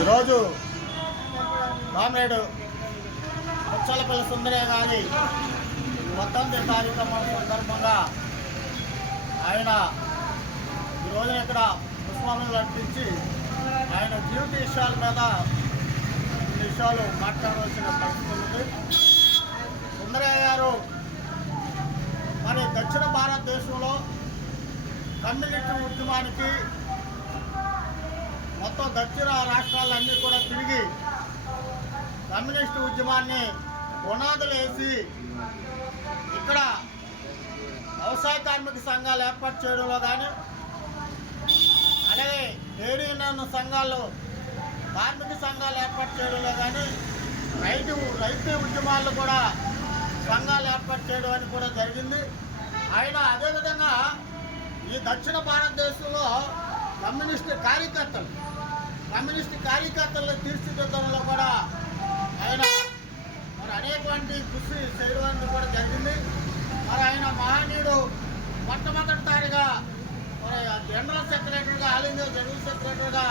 ఈరోజు కామ్రేడు ముచ్చలపల్లి సుందరయ్య గారి వర్ధంతి కార్యక్రమం సందర్భంగా ఆయన ఈరోజు ఇక్కడ పుష్పాంజలి అర్పించి ఆయన జీవిత విషయాల మీద విషయాలు మాట్లాడవలసిన పరిస్థితి ఉంది. సుందరయ్య గారు మరి దక్షిణ భారతదేశంలో కమ్యూనిస్ట్ ఉద్యమానికి మొత్తం దక్షిణ రాష్ట్రాలన్నీ కూడా తిరిగి కమ్యూనిస్టు ఉద్యమాన్ని పునాదులు వేసి ఇక్కడ వ్యవసాయ కార్మిక సంఘాలు ఏర్పాటు చేయడంలో కానీ, అలాగే ట్రేడ్ యూనియన్ సంఘాలు కార్మిక సంఘాలు ఏర్పాటు చేయడంలో కానీ, రైతు ఉద్యమాలు కూడా సంఘాలు ఏర్పాటు చేయడం అని కూడా జరిగింది. ఆయన అదేవిధంగా ఈ దక్షిణ భారతదేశంలో కమ్యూనిస్టు కార్యకర్తలను తీర్చిదిద్దడంలో కూడా ఆయన మరి అనేకమంది కృషి చేయడం కూడా జరిగింది. మరి ఆయన మహనీయుడు మొట్టమొదటిసారిగా మరి జనరల్ సెక్రటరీగా, ఆల్ ఇండియా జనరల్ సెక్రటరీగా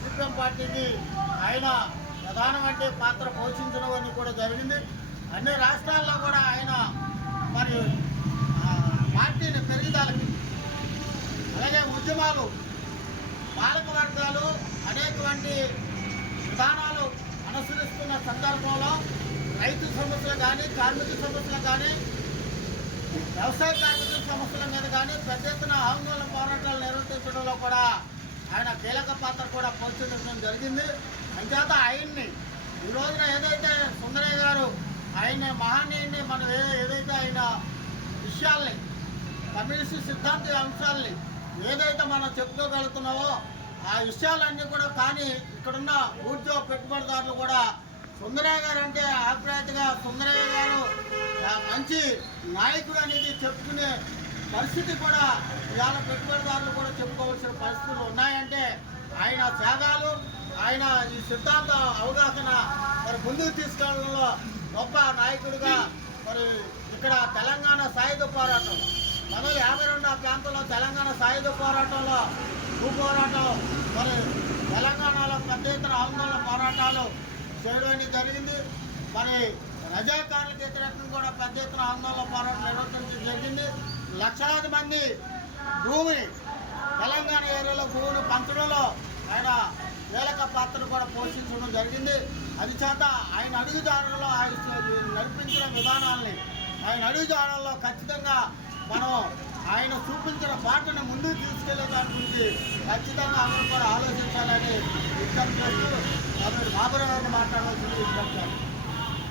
సిపిఎం పార్టీకి ఆయన ప్రధానమైన పాత్ర పోషించడం అని కూడా జరిగింది. అన్ని రాష్ట్రాల్లో కూడా ఆయన మరి పార్టీని పెరుగుదలకి, అలాగే ఉద్యమాలు, పాలక వర్గాలు అనేకమంది విధానాలు అనుసరిస్తున్న సందర్భంలో రైతు సమస్యలు కానీ, కార్మిక సమస్యలు కానీ, వ్యవసాయ కార్మికుల సమస్యల మీద కానీ పెద్ద ఎత్తున ఆందోళన పోరాటాలు నిర్వర్తించడంలో కూడా ఆయన కీలక పాత్ర కూడా పోషించడం జరిగింది. అంచేత ఆయన్ని ఈ రోజున ఏదైతే సుందరయ్య గారు ఆయన మహనీయుడిని మనం ఏదైతే ఆయన విషయాల్ని, కమ్యూనిస్టు సిద్ధాంత అంశాలని ఏదైతే మనం చెప్పుకోగలుగుతున్నామో ఆ విషయాలన్నీ కూడా, కానీ ఇక్కడున్న ఊర్జో పెట్టుబడిదారులు కూడా సుందరయ్య గారు అంటే ఆప్యాయతగా సుందరయ్య గారు మంచి నాయకుడు అనేది చెప్పుకునే పరిస్థితి కూడా ఇవాళ పెట్టుబడిదారులు కూడా చెప్పుకోవాల్సిన పరిస్థితులు ఉన్నాయంటే ఆయన త్యాగాలు, ఆయన ఈ సిద్ధాంత అవగాహన మరి ముందుకు తీసుకెళ్లడంలో గొప్ప నాయకుడిగా మరి ఇక్కడ తెలంగాణ సాయుధ పోరాటం 52 ఆ ప్రాంతంలో తెలంగాణ సాయుధ పోరాటంలో పోరాటం మరి తెలంగాణలో పెద్ద ఎత్తున ఆందోళన పోరాటాలు చేయడం జరిగింది. మరి రజాకారులకు వ్యతిరేకంగా కూడా పెద్ద ఎత్తున ఆందోళన పోరాటం నిర్వహించడం జరిగింది. లక్షలాది మంది భూమిని తెలంగాణ ఏరియాలో భూమిని పంచడంలో ఆయన కీలక పాత్ర కూడా పోషించడం జరిగింది. అది చేత ఆయన అడుగుజాడల్లో ఆయన నడిపించిన విధానాల్ని, ఆయన అడుగుజాడల్లో ఖచ్చితంగా మనం ఆయన చూపించిన బాటను ముందుకు తీసుకెళ్లే దాని గురించి ఖచ్చితంగా అందరూ కూడా ఆలోచించాలని విజ్ఞప్తి చేస్తూ బాబురావు మాట్లాడవలసింది విజ్ఞప్తి.